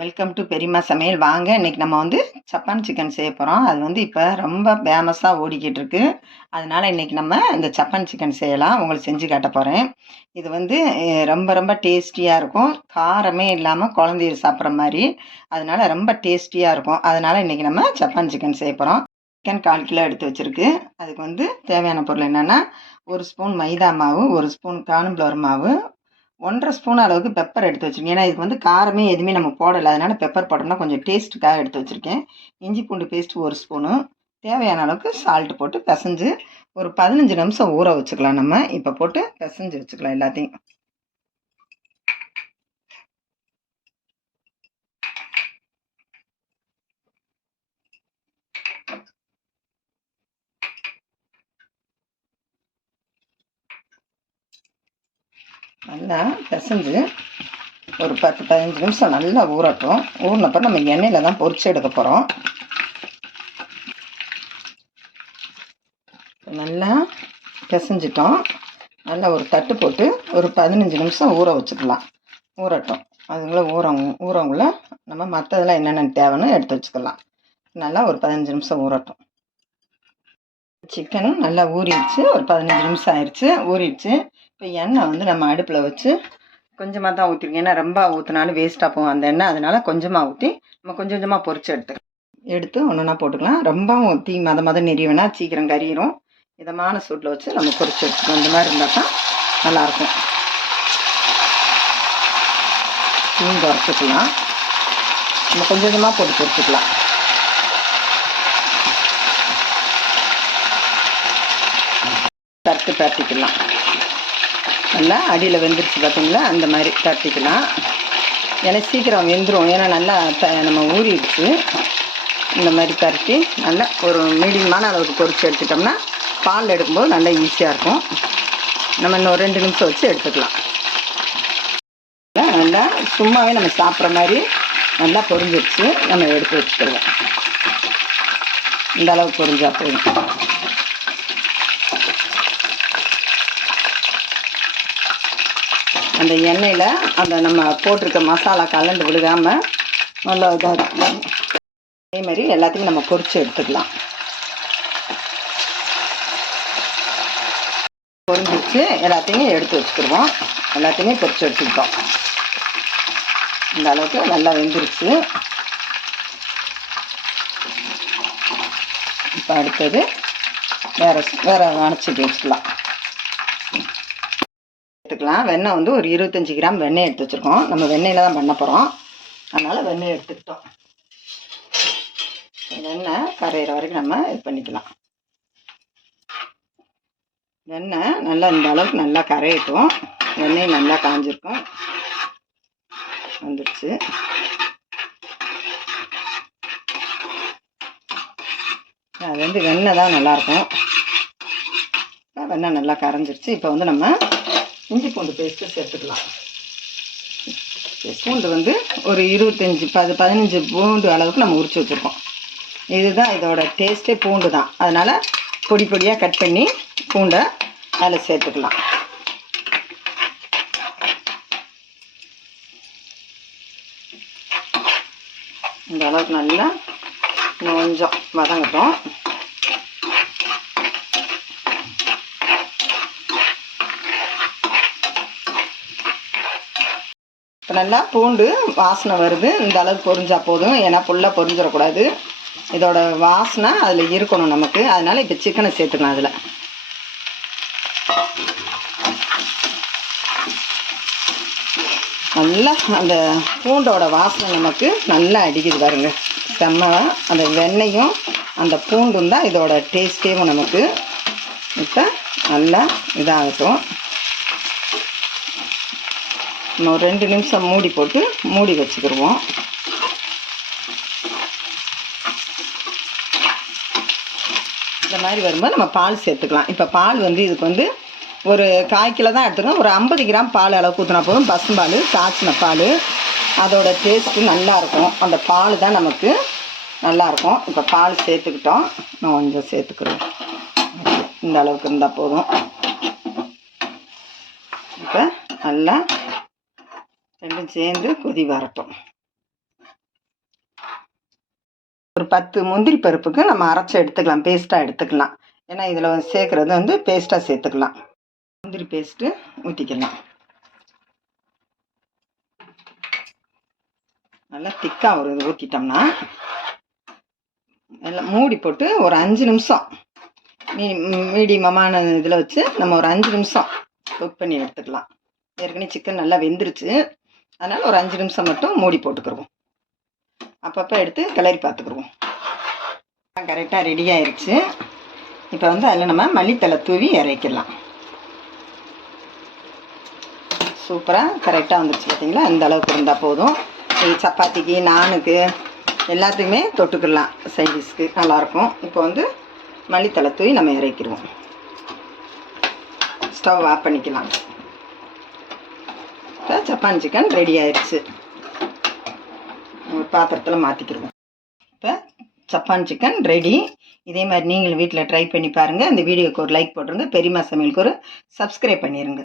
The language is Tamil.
வெல்கம் டு பெரியம்மா சமையல். வாங்க இன்னைக்கு நம்ம வந்து சப்பான் சிக்கன் செய்ய போகிறோம். அது வந்து இப்போ ரொம்ப ஃபேமஸாக ஓடிக்கிட்டு இருக்கு. அதனால் இன்றைக்கி நம்ம இந்த சப்பான் சிக்கன் செய்யலாம். உங்களுக்கு செஞ்சு காட்ட போகிறேன். இது வந்து ரொம்ப ரொம்ப டேஸ்டியாக இருக்கும். காரமே இல்லாமல் குழந்தைய சாப்பிட்ற மாதிரி. அதனால் ரொம்ப டேஸ்டியாக இருக்கும். அதனால் இன்றைக்கி நம்ம சப்பான் சிக்கன் செய்ய போகிறோம். சிக்கன் 1/4 கிலோ எடுத்து வச்சுருக்கு. அதுக்கு வந்து தேவையான பொருள் என்னென்னா, 1 ஸ்பூன் மைதா மாவு, 1 ஸ்பூன் கார்ன்ஃப்ளவர் மாவு, 1½ ஸ்பூன் அளவுக்கு பெப்பர் எடுத்து வச்சுருக்கேன். ஏன்னா இதுக்கு வந்து காரமே எதுவுமே நம்ம போடலை, அதனால் பெப்பர் போட்டோம்னா கொஞ்சம் டேஸ்ட்டுக்காக எடுத்து வச்சுருக்கேன். இஞ்சி பூண்டு பேஸ்ட் 1 ஸ்பூனு, தேவையான அளவுக்கு சால்ட் போட்டு பிசைஞ்சு ஒரு 15 நிமிஷம் ஊற வச்சுக்கலாம். நம்ம இப்போ போட்டு பிசைஞ்சு வச்சுக்கலாம் எல்லாத்தையும். நல்லா பிசைஞ்சு ஒரு 10-15 நிமிஷம் நல்லா ஊறட்டும். ஊறினப்போ நம்ம எண்ணெயில் தான் பொரிச்சு எடுக்க போகிறோம். நல்லா பிசைஞ்சிட்டோம். நல்லா ஒரு தட்டு போட்டு ஒரு 15 நிமிஷம் ஊற வச்சுக்கலாம். ஊறட்டும். அதுக்குள்ளே ஊறவங்கள நம்ம மற்றதெல்லாம் என்னென்ன தேவைன்னு எடுத்து வச்சுக்கலாம். நல்லா ஒரு 15 நிமிஷம் ஊறட்டும். சிக்கனும் நல்லா ஊறிடுச்சு. ஒரு 15 நிமிஷம் ஆயிடுச்சு, ஊறிடுச்சு. இப்போ எண்ணெய் வந்து நம்ம அடுப்பில் வச்சு கொஞ்சமாக தான் ஊற்றிருக்கேன். ஏன்னா ரொம்ப ஊற்றினாலும் வேஸ்ட்டாக போகும் அந்த எண்ணெய். அதனால் கொஞ்சமாக ஊற்றி நம்ம கொஞ்சம் கொஞ்சமாக பொரிச்சு எடுத்து ஒன்றா போட்டுக்கலாம். ரொம்பவும் தீ மத நெறிய வேணால் சீக்கிரம் கறியிரும். இதமான சூட்டில் வச்சு நம்ம பொரிச்சு எடுத்துக்கலாம். இந்த மாதிரி இருந்தால் தான் நல்லாயிருக்கும். மீன் குறைச்சிக்கலாம். நம்ம கொஞ்சம் கொஞ்சமாக போட்டு பொரிச்சுக்கலாம். பரட்டிக்கலாம். நல்லா அடியில் வெந்துருச்சு பார்த்தீங்களா, அந்த மாதிரி பரட்டிக்கலாம். ஏன்னா சீக்கிரம் வெந்துடும். ஏன்னா நல்லா நம்ம ஊறிடுச்சு. இந்த மாதிரி பரட்டி நல்லா ஒரு மீடியமான அளவுக்கு பொரிச்சு எடுத்துட்டோம்னா பால் எடுக்கும்போது நல்லா ஈஸியாக இருக்கும். நம்ம இன்னும் 2 நிமிஷம் வச்சு எடுத்துக்கலாம். நல்லா சும்மாவே நம்ம சாப்பிட்ற மாதிரி நல்லா பொரிஞ்சிடுச்சு. நம்ம எடுத்து வச்சுக்கலாம். இந்த அளவுக்கு பொரிஞ்சா போதும். அந்த எண்ணெயில் அந்த நம்ம போட்டிருக்க மசாலா கலந்து விழுகாமல் நல்லா இதாக இருக்கும். அதே மாதிரி எல்லாத்தையும் நம்ம பொரிச்சு எடுத்துக்கலாம். பொரிஞ்சிச்சு எல்லாத்தையும் எடுத்து வச்சுக்கிடுவோம். எல்லாத்தையுமே பொரிச்சு எடுத்துக்கிட்டோம். இந்த அளவுக்கு நல்லா வெந்துருச்சு. இப்போ அடுத்தது வேறு அணைச்சிட்டு வச்சுக்கலாம். எடுத்துக்கலாம். வெண்ணெய் வந்து ஒரு 25 கிராம் வெண்ணெய் எடுத்து வச்சுருக்கோம். நம்ம வெண்ணெயில் தான் பண்ண போகிறோம். அதனால் வெண்ணெய் எடுத்துக்கிட்டோம். வெண்ணெய் கரையிற வரைக்கும் நம்ம இது பண்ணிக்கலாம். வெண்ணெய் நல்லா இந்த அளவுக்கு நல்லா கரையட்டும். வெண்ணெய் நல்லா காஞ்சிருக்கும். வந்துடுச்சு. அது வந்து வெண்ணெய் தான் நல்லாயிருக்கும். வெண்ணெய் நல்லா கரைஞ்சிருச்சு. இப்போ வந்து நம்ம இஞ்சி பூண்டு பேஸ்ட்டு சேர்த்துக்கலாம். பூண்டு வந்து ஒரு 15 பூண்டு அளவுக்கு நம்ம உரிச்சு வச்சுருக்கோம். இதுதான் இதோட டேஸ்ட்டே, பூண்டு தான். அதனால் பொடி பொடியாக கட் பண்ணி பூண்டை அதில் சேர்த்துக்கலாம். இந்த அளவுக்கு நல்லா கொஞ்சம் வதங்கட்டும். இப்போ நல்லா பூண்டு வாசனை வருது. இந்த அளவுக்கு பொரிஞ்சால் போதும். ஏன்னா ஃபுல்லாக பொரிஞ்சிடக்கூடாது. இதோட வாசனை அதில் இருக்கணும் நமக்கு. அதனால் இப்போ சிக்கனை சேர்த்துக்கலாம். அதில் நல்லா அந்த பூண்டோட வாசனை நமக்கு நல்லா அடிக்குது பாருங்க. செம்ம அந்த வெண்ணெயும் அந்த பூண்டும் தான் இதோட டேஸ்ட்டேவும் நமக்கு. இப்போ நல்லா இதாகட்டும். இன்னும் 2 நிமிஷம் மூடி போட்டு மூடி வச்சுக்கிடுவோம். இந்த மாதிரி வரும்போது நம்ம பால் சேர்த்துக்கலாம். இப்போ பால் வந்து இதுக்கு வந்து ஒரு 1/4 கிலோ தான் எடுத்துக்கணும். ஒரு 50 கிராம் பால் அளவுக்கு ஊற்றினா போதும். பசும்பால், காய்ச்சின பால். அதோட டேஸ்ட்டு நல்லாயிருக்கும். அந்த பால் தான் நமக்கு நல்லாயிருக்கும். இப்போ பால் சேர்த்துக்கிட்டோம். நான் கொஞ்சம் சேர்த்துக்கிறோம். இந்த அளவுக்கு இருந்தால் போதும். இப்போ நல்லா ரெண்டும் சேர்ந்து கொதி வரட்டும். ஒரு 10 முந்திரி பருப்புக்கு நம்ம அரைச்சி எடுத்துக்கலாம், பேஸ்ட்டாக எடுத்துக்கலாம். ஏன்னா இதில் சேர்க்குறது வந்து பேஸ்ட்டாக சேர்த்துக்கலாம். முந்திரி பேஸ்ட்டு ஊற்றிக்கலாம். நல்லா திக்காக ஒரு இது ஊற்றிட்டோம்னா நல்லா மூடி போட்டு ஒரு 5 நிமிஷம் மீடியமான இதில் வச்சு நம்ம ஒரு 5 நிமிஷம் குக் பண்ணி எடுத்துக்கலாம். ஏற்கனவே சிக்கன் நல்லா வெந்துருச்சு, அதனால் ஒரு 5 நிமிஷம் மட்டும் மூடி போட்டுக்கிடுவோம். அப்பப்போ எடுத்து கிளறி பார்த்துக்குருவோம். கரெக்டாக ரெடி ஆயிடுச்சு. இப்போ வந்து அதில் நம்ம மல்லித்தலை தூவி இறக்கிடலாம். சூப்பராக கரெக்டாக வந்துடுச்சு பார்த்தீங்களா? இந்த அளவுக்கு இருந்தால் போதும். சப்பாத்திக்கு, நானுக்கு எல்லாத்துக்குமே தொட்டுக்கலாம், சைடிஷ்க்கு நல்லாயிருக்கும். இப்போ வந்து மல்லித்தலை தூவி நம்ம இறக்கிடுவோம். ஸ்டவ் ஆஃப் பண்ணிக்கலாம். இப்போ சப்பான் சிக்கன் ரெடி ஆயிடுச்சு. ஒரு பாத்திரத்தில் மாற்றிக்கிடுவோம். இப்போ சப்பான் சிக்கன் ரெடி. இதே மாதிரி நீங்களும் வீட்டில் ட்ரை பண்ணி பாருங்கள். இந்த வீடியோக்கு ஒரு லைக் போட்டுருங்க. பெரியம்மா சமையலுக்கு ஒரு சப்ஸ்கிரைப் பண்ணிடுங்க.